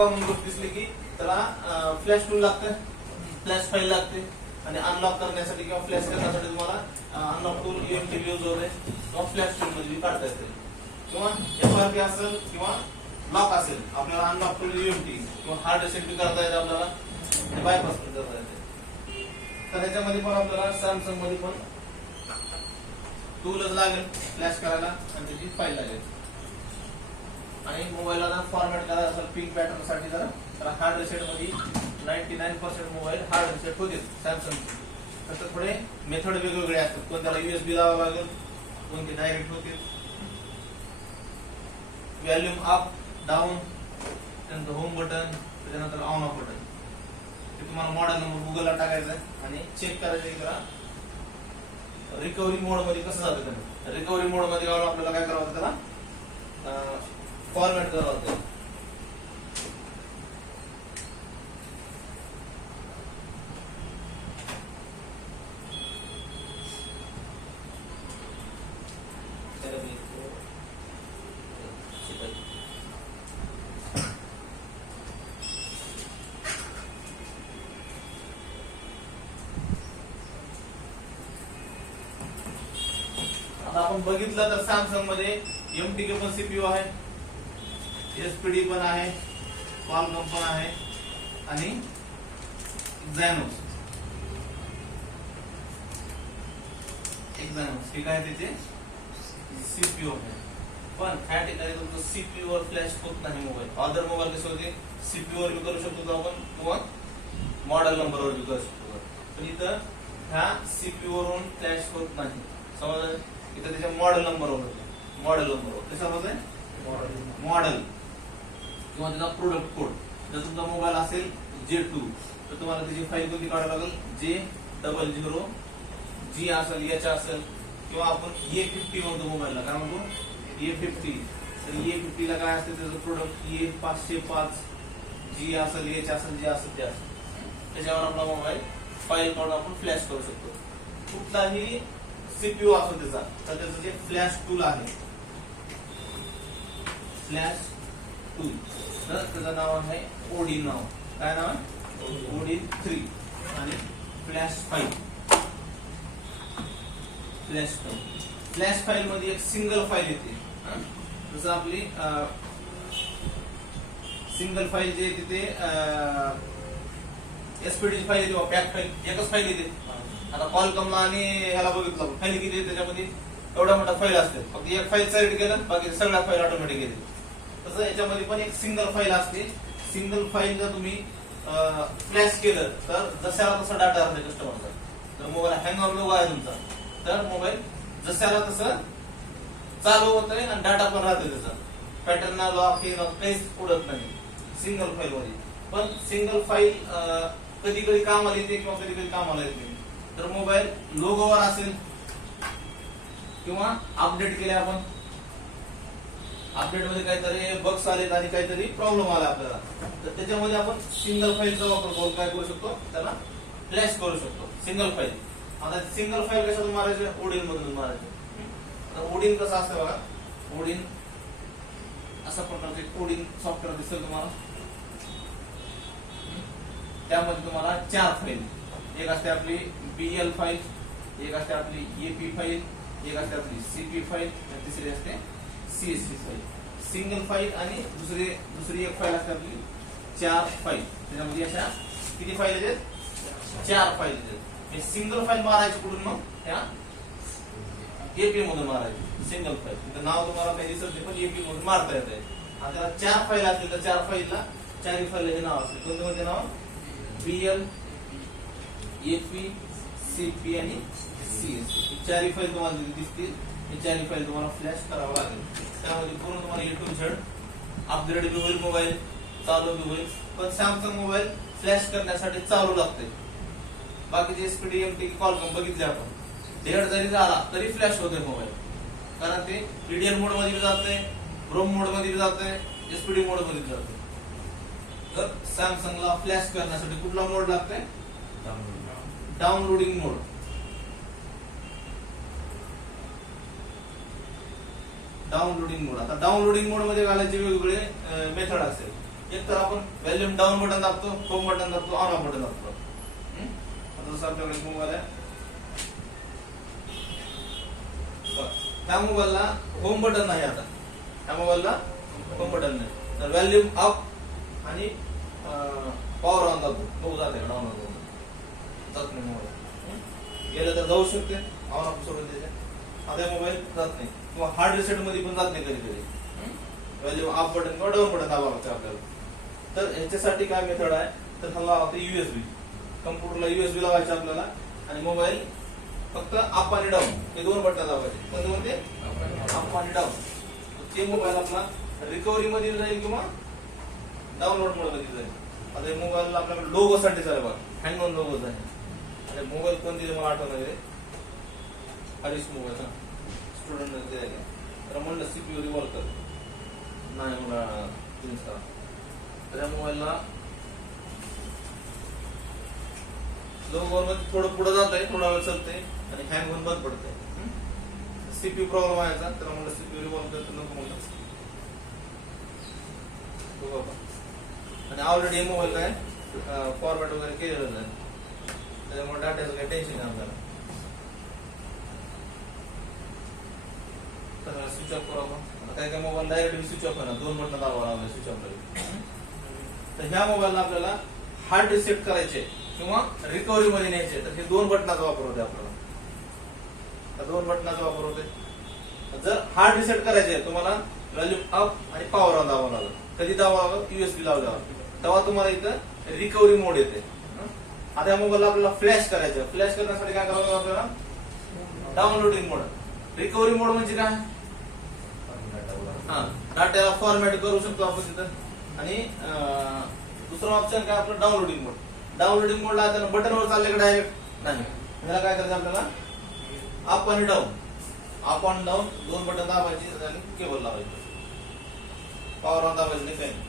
दिसले की त्याला फ्लॅश टूल लागतं, फ्लॅश फाईल लागते आणि अनलॉक करण्यासाठी किंवा फ्लॅश करण्यासाठी तुम्हाला अनलॉक टूल यूएमटी यूज होते किंवा फ्लॅश टूल मध्ये काढता येते किंवा एफआरपी असेल किंवा लॉक असेल आपल्याला अनलॉक टूल यूएमटी किंवा हार्ड रिसेट बी करता येते, आपल्याला बायपास पण करता येते. तर ह्याच्यामध्ये पण आपल्याला सॅमसंग मध्ये पण टूलच लागेल फ्लॅश करायला आणि त्याची फाईल लागेल. आणि मोबाईलला जर फॉर्मॅट करायचा असेल पिंक पॅटर्न साठी तर हार्ड रिसेट मध्ये 99% मोबाईल हार्ड रिसेट होतील सॅमसंगचे. तसं थोडे मेथड वेगवेगळे असतात, कोणत्याला यूएसबी लावावं लागेल, कोणते डायरेक्ट होतील. व्हॅल्यूम अप डाऊन, त्यानंतर होम बटन, त्याच्यानंतर ऑन ऑफ बटन. ते तुम्हाला मॉडेल नंबर गुगलला टाकायचा आहे आणि चेक करायचं करा रिकव्हरी मोड मध्ये कसं जातं. त्याने रिकव्हरी मोड मध्ये जाऊन आपल्याला काय करावं, त्याला फॉर्मॅट करावं लागतं. आता आपण बघितलं तर सॅमसंग मध्ये एमटीके पण सीपीयू आहे, एसपीडी पण आहे, क्वालकॉम पण आहे आणि एक्झायनोस हे काय त्याचे सीपीयू आहे. पण ह्या ठिकाणी तुमचं सीपीयू वर फ्लॅश होत नाही मोबाईल. अदर मोबाईल कसे होते सीपीयू वर बी करू शकतो आपण किंवा मॉडेल नंबर वर बी करू शकतो. पण इथं ह्या सीपीयू वरून फ्लॅश होत नाही. समजलं, इथं त्याच्या मॉडेल नंबरवर होते. मॉडेल नंबरवर ते समजलंय, मॉडेल किंवा त्याचा प्रोडक्ट कोड. जर तुमचा मोबाईल असेल J2 तर तुम्हाला त्याची फाईल कोणती काढावी लागेल, J00 G असेल, H असेल किंवा आपण A50 म्हणतो मोबाईलला. काय म्हणतो A50. तर A50 ला काय असते त्याचं प्रोडक्ट A505 G असेल, H असेल, जे असेल ते असेल. त्याच्यावर आपला मोबाईल फाईल काढून आपण फ्लॅश करू शकतो. कुठलाही सीपीयू असो त्याचा, तर त्याचं जे फ्लॅश टूल आहे, फ्लॅश टूल, तर त्याचं नाव आहे ओडिन. नाव काय नाव आहे, ओडिन 3 आणि फ्लॅश फाईल. फ्लॅश फाईल मध्ये एक सिंगल फाईल येते. जसं आपली सिंगल फाईल जे येते ते एसपीडी फाईल येते, पॅक फाईल, एकच फाईल येते. आता क्वालकॉमला आणि ह्याला बघितलं फाईल किती, त्याच्यामध्ये एवढा मोठा फाईल असते, फक्त एक फाईल सिलेक्ट केलं बाकी सगळ्या फाईल ऑटोमॅटिक येते. तसं याच्यामध्ये पण एक सिंगल फाईल असते. सिंगल फाईल जर तुम्ही फ्लॅश केलं तर जशाला तसा डाटा राहते कस्टमरचा. तर मोबाईल हँग लोगो आहे तुमचा तर मोबाईल जशाला तसं चालू होत आहे आणि डाटा पण राहते त्याचा. पॅटर्न लॉक हे लॉक काहीच उडत नाही सिंगल फाईल मध्ये. पण सिंगल फाईल कधी कधी कामाला येते किंवा कधी कधी कामाला येते. तर मोबाईल लोगोवर असेल किंवा अपडेट केले आपण, अपडेट मध्ये काहीतरी बग्स आलेत आणि काहीतरी प्रॉब्लेम आला आपल्याला, तर त्याच्यामध्ये आपण सिंगल फाईलचा वापर करून काय करू शकतो, त्याला फ्लॅश करू शकतो सिंगल फाईल. आता सिंगल फाईल कशातून मारायचे, ओडिन मधून मारायचे. तर ओडिन कसं असतं बघा, ओडिन अशा प्रकारचे ओडिन सॉफ्टवेअर दिसेल तुम्हाला. त्यामध्ये तुम्हाला 4 फाईल, एक असते आपली BL फाईल, एक असते आपली AP फाईल, एक असते आपली CP फाईल आणि तिसरी असते CSV फाईल. सिंगल फाईल आणि दुसरी एक फाईल असते आपली 4 फाईल. त्याच्यामध्ये अशा किती फाईल आहेत, 4 फाईल आहेत. सिंगल फाईल मारायची कुठून, मग त्या AP मधून मारायची सिंगल फाईल. तिथं नाव तुम्हाला काही दिसत नाही पण AP मधून मारता येत आहे. आणि त्याला 4 फाईल असतील तर 4 फाईलला 4 फाईलचे नाव असते. कोणते कोणते नाव, BL, AP, CP आणि CSV. 4 फाईल तुम्हाला दिसतील. हे 4 फाईल तुम्हाला फ्लॅश करावं लागेल. त्यामध्ये पूर्ण तुम्हाला A to Z अपग्रेड बी होईल, मोबाईल चालू बी होईल. पण सॅमसंग मोबाईल फ्लॅश करण्यासाठी चालू लागते. बाकीचे एसपीडी एमटी क्वालकॉम बघितले आपण, डेड जरी झाला तरी फ्लॅश होते मोबाईल, कारण ते PDL मोड मध्ये जाते, रोम मोड मध्ये जाते, एसपीडी मोड मध्ये जाते. तर सॅमसंगला फ्लॅश करण्यासाठी कुठला मोड लागतोय, डाउनलोडिंग मोड. डाउनलोडिंग मोड. आता डाउनलोडिंग मोड मध्ये घालायचे वेगवेगळे मेथड असेल. एक तर आपण व्हॅल्यूम डाऊन बटन दाबतो, होम बटन दाबतो, ऑन ऑफ बटन दाबतो. आता जसं आपल्याकडे मोबाईल आहे, ह्या मोबाईलला होम बटन नाही. आता ह्या मोबाईलला होम बटन नाही, तर व्हॅल्यूम अप आणि पॉवर ऑन दाबतो, बघू जाते डाऊन जात नाही मोबाईल. गेलं तर जाऊ शकते, ऑन ऑफ सोडून द्यायचे. आता मोबाईल जात नाही, किंवा हार्ड रिसेट मध्ये पण जात नाही कधी कधी. व्हॅल्यूम अप बटन किंवा डाऊन बटन दाबावं लागतं आपल्याला. तर ह्याच्यासाठी काय मेथड आहे, तर ह्याला लागतं युएसबी. कम्प्युटरला युएसबी लावायचं आपल्याला, आणि मोबाईल फक्त अप आणि डाऊन हे दोन बटन दाबायचे. कोणते कोणते? अप आणि डाऊन. ते मोबाईल आपला रिकव्हरी मध्ये जाईल किंवा डाउनलोड मोड मध्ये जाईल. आता मोबाईल आपल्याकडे लोगो साठी झालं बघा, हँग ऑन लोगोच आहे. आणि मोबाईल कोणती मला आठवण आहे, हरीश मोबाईल स्टुडंट तर म्हणलं सीपीयू रिव्हॉल्व कर, नाही मला चेंज करा. तर या मोबाईलला लोगो मध्ये थोडं पुढे जात आहे, थोडा वेळ चालते आणि हँग होऊन बंद पडते. सीपीयू प्रॉब्लेम आहे, तर म्हणलं सीपीयू रिव्हॉल्व करतो नको म्हणलं. आणि ऑलरेडी मोबाईल काय फॉर्मॅट वगैरे केलेलं आहे, त्याच्यामुळे डाटाचं काही टेन्शन नाही आपल्याला. तर स्विच ऑफ करू आपण. काही काही मोबाईल डायरेक्टली स्विच ऑफ आहे ना, दोन बटन दाबावं लागलं स्विच ऑफ ला. तर ह्या मोबाईलला आपल्याला हार्ड रिसेट करायचे किंवा रिकव्हरी मध्ये न्यायचे, तर हे दोन बटनाचा वापर होते आपल्याला. दोन बटनाचा वापर होते. जर हार्ड रिसेट करायचे तुम्हाला व्हॅल्यूम अप आणि पॉवर ऑन दाबावं लागलं. कधी दाबावं? युएसबी लावल्यावर. तेव्हा तुम्हाला इथं रिकव्हरी मोड येते. आता या मोबाईलला आपल्याला फ्लॅश करायचं. फ्लॅश करण्यासाठी काय करावं आपल्याला? डाउनलोडिंग मोड. रिकव्हरी मोड म्हणजे काय? डाटाला फॉर्मॅट करू शकतो आपण तिथं. आणि दुसरं ऑप्शन काय आपलं? डाउनलोडिंग मोड. डाउनलोडिंग मोडला आता बटनवर चालले का डायरेक्ट नाही, त्याला काय करायचं आपल्याला? अप आणि डाऊन, अप आणि डाऊन दोन बटन दाबायचे आणि केबल लावायची. पॉवर ऑन दाबायचं नाही, काही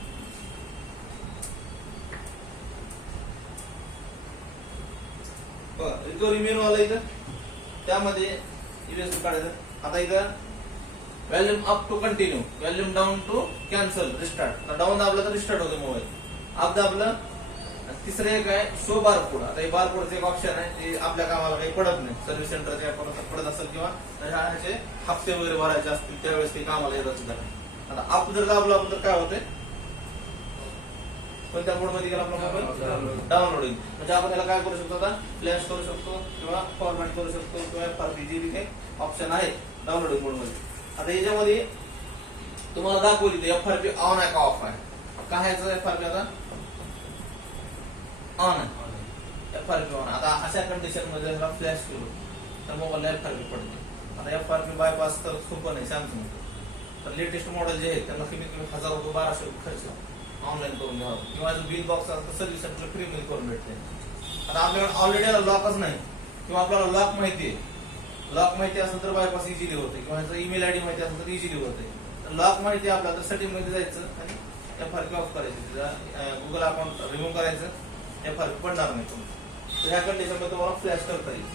रिकव्हरी मेनू आला इथं, त्यामध्ये युएसबी काढायचं. आता इथं volume up to continue, volume down to cancel, restart. Down दाबलं तर रिस्टार्ट होतो मोबाईल, अप दाबलं. तिसरं एक आहे शो बारकोड. आता हे बारकोडचं एक ऑप्शन आहे, ते आपल्या कामाला काही पडत नाही. सर्व्हिस सेंटरचे आपण पडत असेल किंवा ह्याचे हप्ते वगैरे भरायचे असतील त्यावेळेस ते कामाला येत असतात. आता अप जर दाबलं आपण तर काय होतंय? कोणत्या मोड मध्ये गेला आपला मोबाईल? डाउनलोडिंग. म्हणजे आपण त्याला काय करू शकतो? आता फ्लॅश करू शकतो किंवा फॉर्मॅट करू शकतो किंवा एफआरपी जे काही ऑप्शन आहे डाउनलोडिंग मोड मध्ये. आता याच्यामध्ये तुम्हाला दाखवली एफआरपी ऑन आहे का ऑफ आहे. काय आहे एफआरपी? आता ऑन आहे, एफआरपी ऑन. आता अशा कंडिशन मध्ये फ्लॅश केलो तर मोबाईलला एफआरपी पडते. आता एफआरपी बायपास तर सोपं नाही सॅमसंग. तर लेटेस्ट मॉडेल जे आहेत त्यांना कमीत कमी 1000 रुपये 1200 रुपये खर्च ऑनलाईन करून घ्यावा, किंवा bill box service centre free मध्ये करून भेटते. आता आपल्याकडे ऑलरेडी लॉकच नाही किंवा आपल्याला लॉक माहिती आहे, लॉक माहिती असेल तर बायपास इझिली होते, किंवा ह्याचा ईमेल आयडी माहिती असेल तर इझिली होते. लॉक माहिती आहे आपल्याला तर सेटिंग मध्ये जायचं आणि एफआरपी ऑफ करायची, गुगल अकाउंट रिमूव्ह करायचं, एफआरपी पडणार नाही तुम्ही. तर ह्या कंडिशन मध्ये तुम्हाला फ्लॅश करता येईल.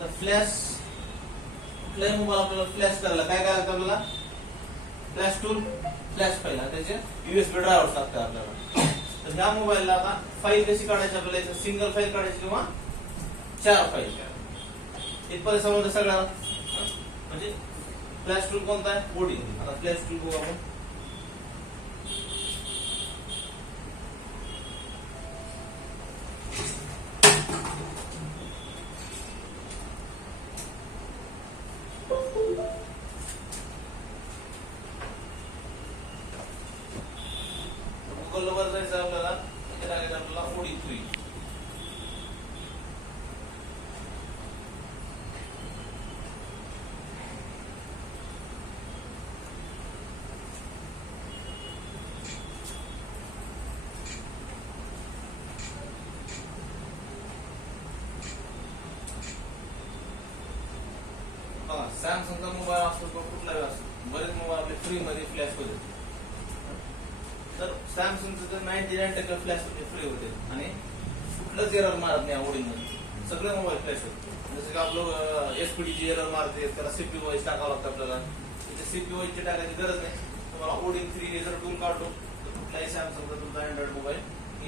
तर फ्लॅश कुठल्याही मोबाईल आपल्याला फ्लॅश करायला काय करायचं? आपल्याला फ्लॅश टूल, फ्लॅश फाईल, त्याचे युएसबी ड्रायव्हर लागतात आपल्याला. तर ह्या मोबाईलला आता फाईल कशी काढायची आपल्याला? सिंगल फाईल काढायची किंवा 4 फाईल. इथपर्यंत समजलं सगळ्याला. म्हणजे फ्लॅश टूल कोणता आहे? ओडी. आता फ्लॅश टूल बघू आपण. गुगलवर जायचं आपल्याला, आपल्याला ओडी 3. सॅमसंगचा मोबाईल असतो किंवा कुठलाही असतो, बरेच मोबाईल आपले फ्री मध्ये फ्लॅश होते. तर सॅमसंगचं तर 99% फ्लॅश फ्री होते आणि कुठलंच एरर मारत नाही ओडीमध्ये. सगळे मोबाईल फ्लॅश होते. जसं की आपलं एसपीडीची एरर मारते, त्याला सीपीयू वाईज टाकावं लागतं आपल्याला. सीपीयू वाईजची टाकायची गरज नाही. तुम्हाला ओडी 3 जर टूल काढतो तर कुठलाही सॅमसंगचा तुमचा अँड्रॉइड मोबाईल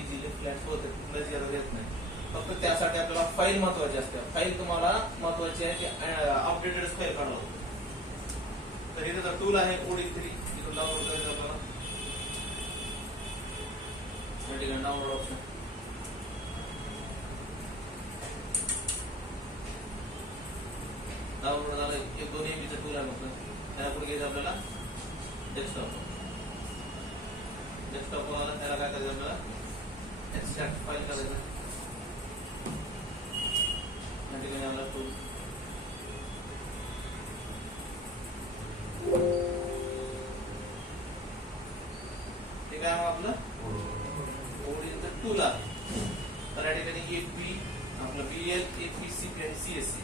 इझिली फ्लॅश होते, कुठलाच एरर येत नाही. फक्त त्यासाठी आपल्याला फाईल महत्वाची असते. फाईल तुम्हाला महत्वाची आहे की अपडेटेड फाईल काढावं लागतं. तर हे त्याचा टूल आहे OD3, इथून डाउनलोड करायचं आपल्याला. या ठिकाणी डाउनलोड ऑप्शन, डाउनलोड झालं. 1-2 MB चा टूल आहे म्हटलं. त्यापुढे घ्यायचं आपल्याला डेस्कटॉप. डेस्कटॉपला त्याला काय करायचं आपल्याला एक्स्ट्रॅक्ट फाईल करायचं. या ठिकाणी आपला टूल ते काय आपलं OD टूल आहे. तर या ठिकाणी AP आपलं BL, AP, CP आणि CSC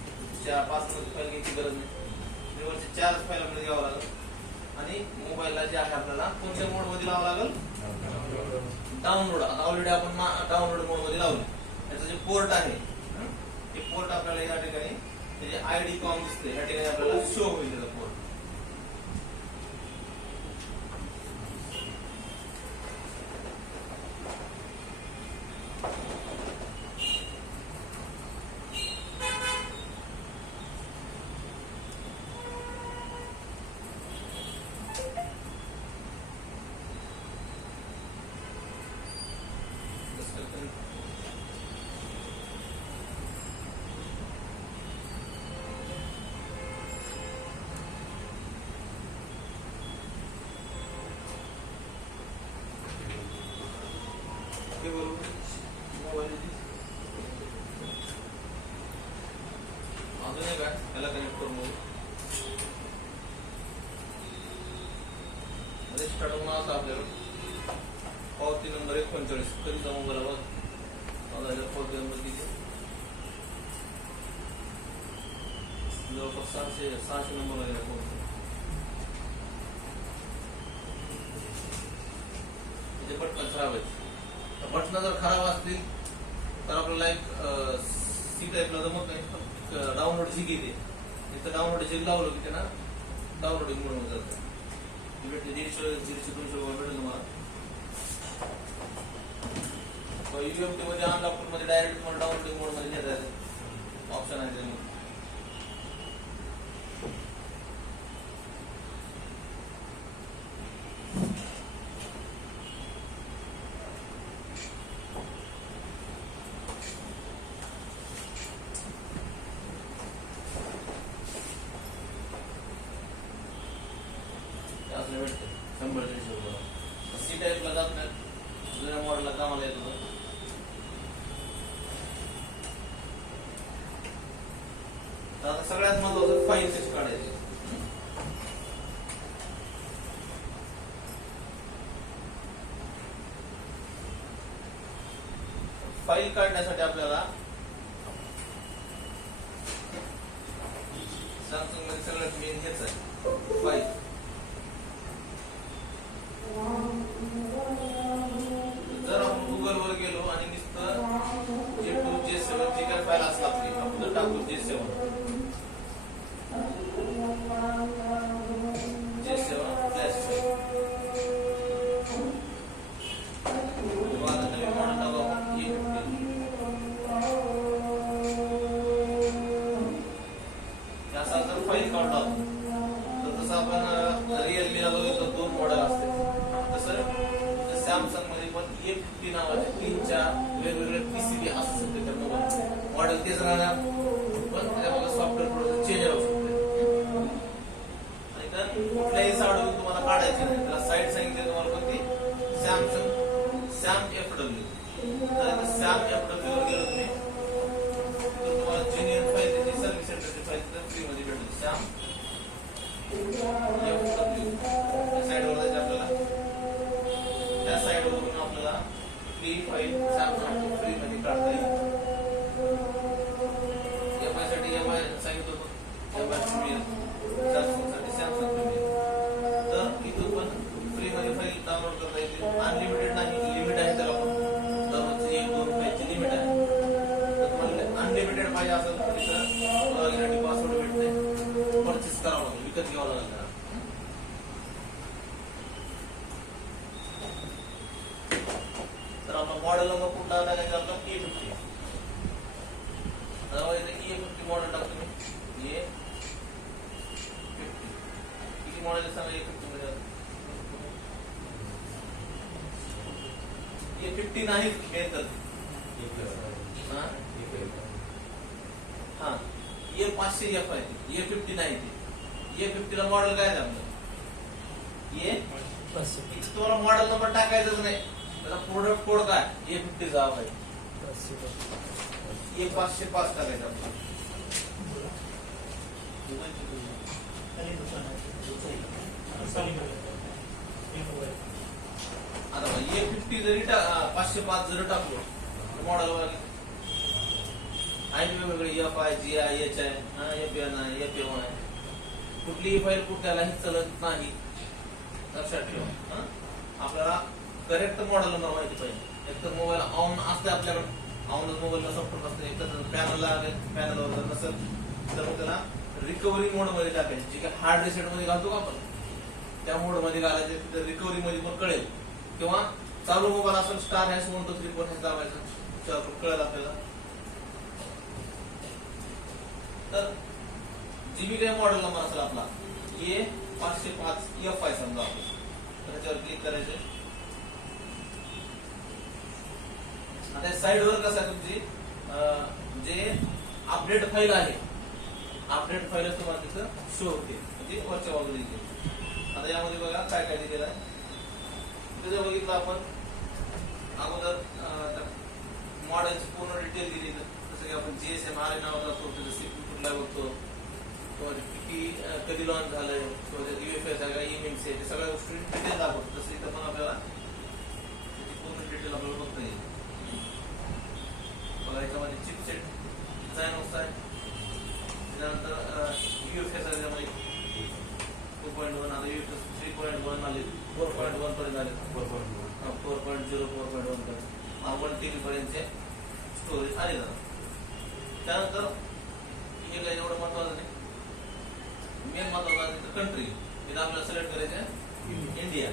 च्या 5 फाईल घ्यायची गरज नाही. वरचे 4 फाईल आपल्याला घ्यावं लागेल. आणि मोबाईलला जे आहे आपल्याला कोणत्या मोड मध्ये लावावं लागेल, डाउनलोड. आता ऑलरेडी आपण डाउनलोड मोड मध्ये लावले. त्याचं जे पोर्ट आहे ते पोर्ट आपल्याला या ठिकाणी त्याचे ID कॉम दिसते, या ठिकाणी आपल्याला शो होईल त्याचा पोर्ट. अजून एक आहे, त्याला कनेक्ट करून स्टार्ट होऊन असं आपल्याला पावती नंबर 39 कधीचा मोबाईल आवाज पावती नंबर किती जवळपास 600 नंबर आहे. त्याचे बटन खराब आहेत. बटन जर खराब असतील तर आपल्याला एक सी टाईपला जमत नाही. डाउनलोड जी घेते तिथं डाउनलोड जी लावलं की त्यांना डाउनलोडिंग मोड मध्ये जातं. 150-200 भेटेल तुम्हाला. UMT मध्ये अनलॉक मध्ये डायरेक्ट तुम्हाला डाउनलोडिंग मोड मध्ये नेता येतं. ऑप्शन आहे त्यामध्ये. भेटते 100-150 रुपये. सी टाईपला जात नाही, जुन्या मॉडेलला कामाला येतो. तर आता सगळ्यात महत्वाचं फाईल कशी काढायची. फाईल काढण्यासाठी आपल्याला सॅमसंग मध्ये सगळ्यात मेन हेच आहे फाईल. जर आपण गुगल वर गेलो आणि नुसतं J7 ची काय फाईल असला आपली आपण टाकू J7 फ्लॅश फाईल. नवीन मॉडेल असा जर फाईल काढला तर तसं आपण रिअलमीला बघितलं 2 मॉडेल असते. सॅमसंग मध्ये पण A50 नावाचे 3-4 वेगवेगळे PCB असू शकते. त्या मोबाईल मॉडेल तेच राहणार पण त्यामध्ये सॉफ्टवेअर थोडं चेंज होऊ शकते. आणि तर कुठल्याही साईडवरून तुम्हाला काढायची नाही. त्याला साईड सांगितली तुम्हाला कोणती, सॅम FW. तर सॅम FW वर गेलो तुम्ही तर तुम्हाला जेन्युइन फाईल त्याची सर्व्हिस सेंटरची फाईल फ्री मध्ये भेटेल. सॅम FW त्या साईडवर जायचं आपल्याला. त्या साईडवरून आपल्याला फ्री फाईल सॅमसंग फ्री मध्ये काढता येईल. MI साठी MI सांगितलं होतं, MI प्रीमियर, सॅमसंग साठी सॅमसंग प्रीमियर. तर इथून पण फ्री मध्ये फाईल डाउनलोड करता येईल. अनलिमिटेड नाही, लिमिट आहे त्याला पण. दररोजची 1-2 फाईलची लिमिट आहे. तर तुम्हाला अनलिमिटेड पाहिजे असेल तर इथं लॉगिन पासवर्ड भेटते, परचेस करावं लागेल, विकत घ्यावं लागेल. मॉडेल नंबर कुठला टाकायचा आपला E50. E50 मॉडेल टाकतो मी. E50 किती मॉडेल सांगा E50 मध्ये? E50 नाही बेहतर. हा E500F आहे. E50 नाही ते. E50 ला मॉडेल काय आहे तुम्हाला मॉडेल नंबर टाकायचाच नाही. त्याचा प्रोडक्ट कोड काय E50 चा आहे. E505 टाकायचा आपल्याला. आता E50 जरी 505 जरी टाकलो मॉडेल वगैरे आहे वेगवेगळे FI GI HI FN FA1 आहे. कुठलीही फाईल कुठल्यालाही चलत नाही. लक्षात ठेवा. आपल्याला करेक्ट मॉडेल नंबर माहिती पाहिजे. एकतर मोबाईल ऑन असते आपल्याकडे, ऑनच मोबाईलला सपोर्ट असते. एकतर पॅनलला पॅनलवर जर नसेल तर मग त्याला रिकव्हरी मोड मध्ये टाकायचे. जे काही हार्ड रिसेट मध्ये घालतो का आपण त्या मोड मध्ये घालायचे. तिथे रिकव्हरी मध्ये पण कळेल. किंवा चालू मोबाईल असेल *#123 दाबायचं कळेल आपल्याला. तर जी बी काही मॉडेल नंबर असेल आपला E505F आहे समजा आपण, त्याच्यावर क्लिक करायचे. आता साइड वर कसं आहे तुमची जे अपडेट फाईल आहे, अपडेट फाईल तुम्हाला तिथं शो होते म्हणजे वरच्या बाजूला येते. आता यामध्ये बघा काय काय दिलेलं आहे. तिथे बघितलं आपण अगोदर मॉडेलची पूर्ण डिटेल दिली. जसं की आपण GSM RA नावाचा असतो, त्याचं CPU कुठला बघतो, किती कधी लॉन्च झालंय, UFS आहे का इमेंट्स आहे, ते सगळ्या गोष्टी डिटेल दाखवतो. तसं इथं पण आपल्याला त्याची पूर्ण डिटेल आपल्याला बघता येईल. बघा याच्यामध्ये चिपसेट डिझाईन होत आहे. त्यानंतर UFS आहे त्यामध्ये 2.1 आले, UFS 3.1 आले, 4.1 पर्यंत आले, 4.0 4.1 पर्यंत 1 TB पर्यंतचे स्टोरेज आले जातात. त्यानंतर हे काही एवढं महत्वाचं नाही. मेन महत्वाचं कंट्री इथं आपल्याला सिलेक्ट करायचं इंडिया.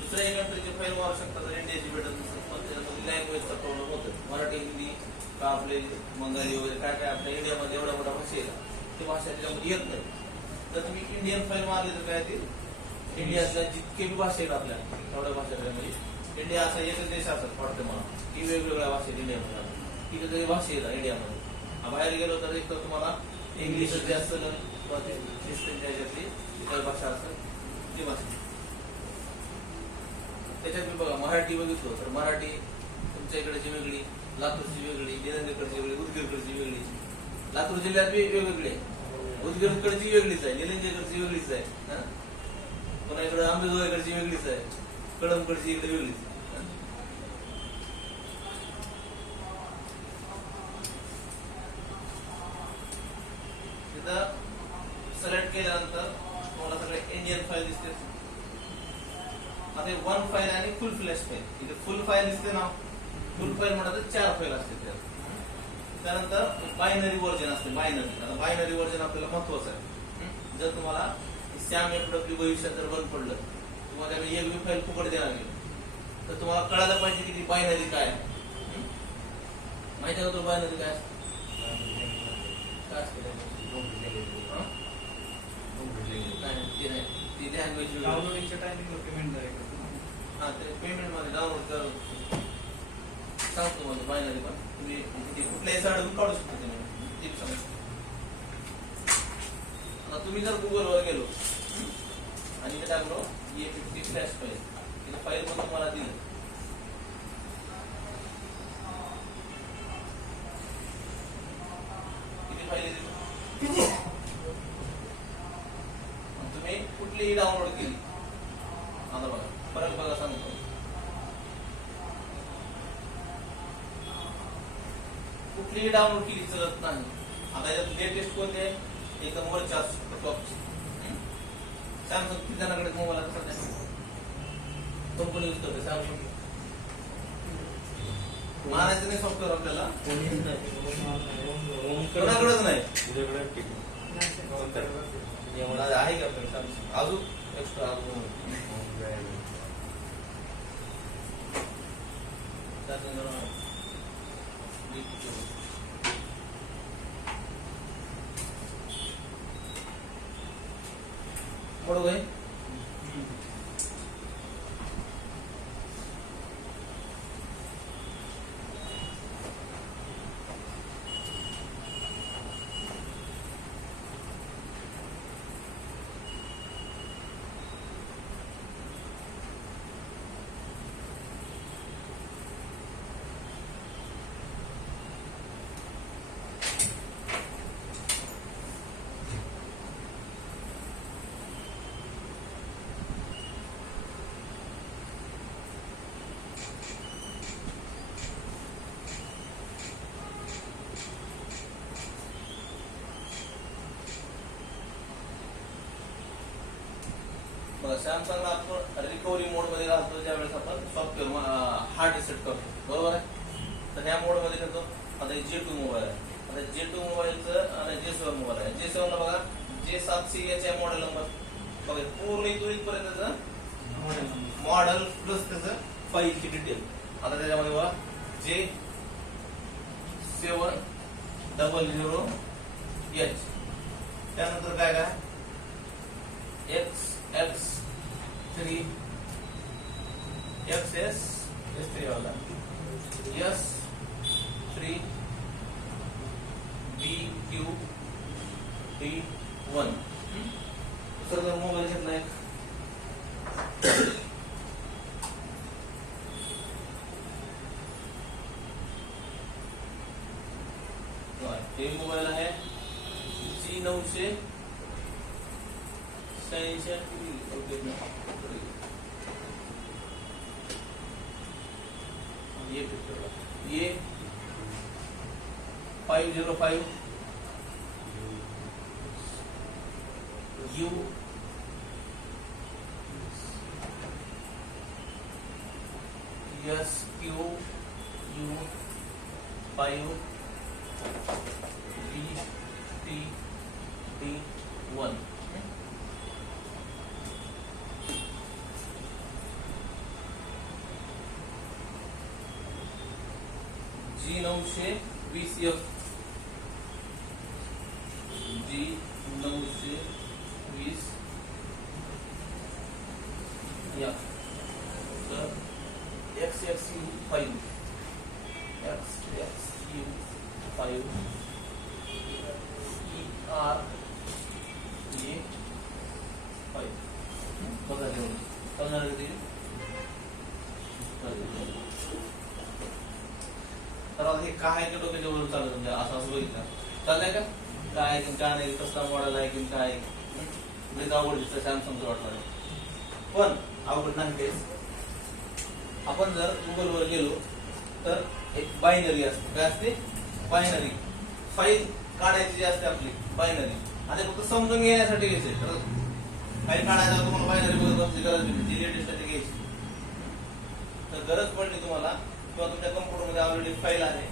दुसऱ्या कंट्रीची फाईल मारू शकता जर इंडियाची भेटत नसेल. पण त्याच्यामध्ये लँग्वेजचा प्रॉब्लेम होतो. मराठी हिंदी का आपले बंगाली वगैरे काय काय आपल्या इंडियामध्ये एवढ्या मोठ्या भाषा येतात ती भाषा त्याच्यामध्ये येत नाही. तर तुम्ही इंडियन फाईल मारली तर काय ती इंडियातल्या जितके बी भाषा आहेत आपल्या तेवढ्या भाषा म्हणजे इंडिया असा एकच देश असत वाटतं मला की वेगवेगळ्या भाषा आहेत इंडियामध्ये. कितीतरी भाषा येतात इंडियामध्ये. बाहेर गेलो तर एक तर तुम्हाला इंग्लिशच जास्त त्याच्यातली इतर भाषा असेल ती भाषा. त्याच्यात मी बघा मराठी बघितलो तर मराठी तुमच्या इकडची वेगळी, लातूरची वेगळी, निलंगेकडची वेगळी, उदगीरकडची वेगळी. लातूर जिल्ह्यात बी वेगवेगळी आहे, उदगीरकडची वेगळीच आहे, निलंगेकडची वेगळीच आहे, पुन्हा इकडे आंबेजोगाईकडची वेगळीच आहे, कळमकडची इकडे वेगळीच. तिथं सिलेक्ट केल्यानंतर तुम्हाला सगळे इंडियन फाईल दिसते. आता 1 फाईल आणि फुल फ्लॅश फाईल. इथे फुल फाईल दिसते ना, फुल फाईल म्हणतात 4 फाईल असते त्यात. त्यानंतर बायनरी व्हर्जन असते. आता बायनरी व्हर्जन आपल्याला महत्वाचं आहे. जर तुम्हाला सॅम FW भविष्यात जर बंद पडलं किंवा त्याने एक बी फाईल फुकट देणार नाही तर तुम्हाला कळायला पाहिजे की ती बायनरी काय आहे. माहिती आहे का तुला बायनरी काय असते? पेमेंट मध्ये डाउनलोड करून सांगतो म्हणजे बायनरी पण तुम्ही कुठल्याही साईडून काढू शकता. तुम्ही जर गुगलवर गेलो आणि ते टाकलो E50 फ्लॅश फाईल, तिथे फाईल पण तुम्हाला दिली. किती फाईल दिली तुम्ही कुठलीही डाउनलोड केली. आता बघा फरक बघा सांगतो. कुठलीही डाउनलोड केली चलत नाही. आता याच्यात लेटेस्ट कोणते एकदम वरच्या टॉपची सॅमसंग. किती जणांकडे मोबाईल सध्या कंपनी यूज करते सॅमसंग. मारायचं नाही सॉफ्टवेअर आपल्याला कोणाकडेच नाही. आहे का आपल्याला सॅमसंग अजून एक्स्ट्रा बरोबर आहे. सॅमसंगला आपण रिकव्हरी मोड मध्ये राहतो ज्यावेळेस आपण सॉफ्टवेअर हार्ड रिसेट करतो, बरोबर आहे. तर ह्या मोड मध्ये करतो. आता J2 मोबाईल आहे. आता J2 मोबाईलचं आणि J7 मोबाईल आहे. J7 ला बघा J7C आहे मॉडेल नंबर, बघा पूर्ण इथपर्यंतचं मॉडेल प्लस त्याचं फाईलची डिटेल. आता त्याच्यामध्ये बघा J700H, त्यानंतर काय काय X3 S3 वाला S3 BQD1. दुसरा जर मोबाईल घेतला एक हे मोबाईल आहे G986. ये 505 U SQU5 BTD1. G920F G920 या तर XXU5 ERA5 बघा तर हे काय आहे डोक्याच्या वरून चालू म्हणजे असं असं बघितलं चाललंय का काय काय नाही कसला मॉडेल आहे की काय म्हणजे अवघड दिसतं सॅमसंगचं वाटणार आहे, पण अवघड नाही तेच. आपण जर गुगलवर गेलो तर एक बायनरी असते, काय असते बायनरी फाईल काढायची जी असते आपली बायनरी, आणि फक्त समजून घेण्यासाठी घ्यायचे. तर फाईल काढायला तुम्हाला बायनरी बघत बसली गरज नाही, जी लेटेस्ट घ्यायची. तर गरज पडली तुम्हाला किंवा तुमच्या कम्प्युटरमध्ये ऑलरेडी फाईल आहे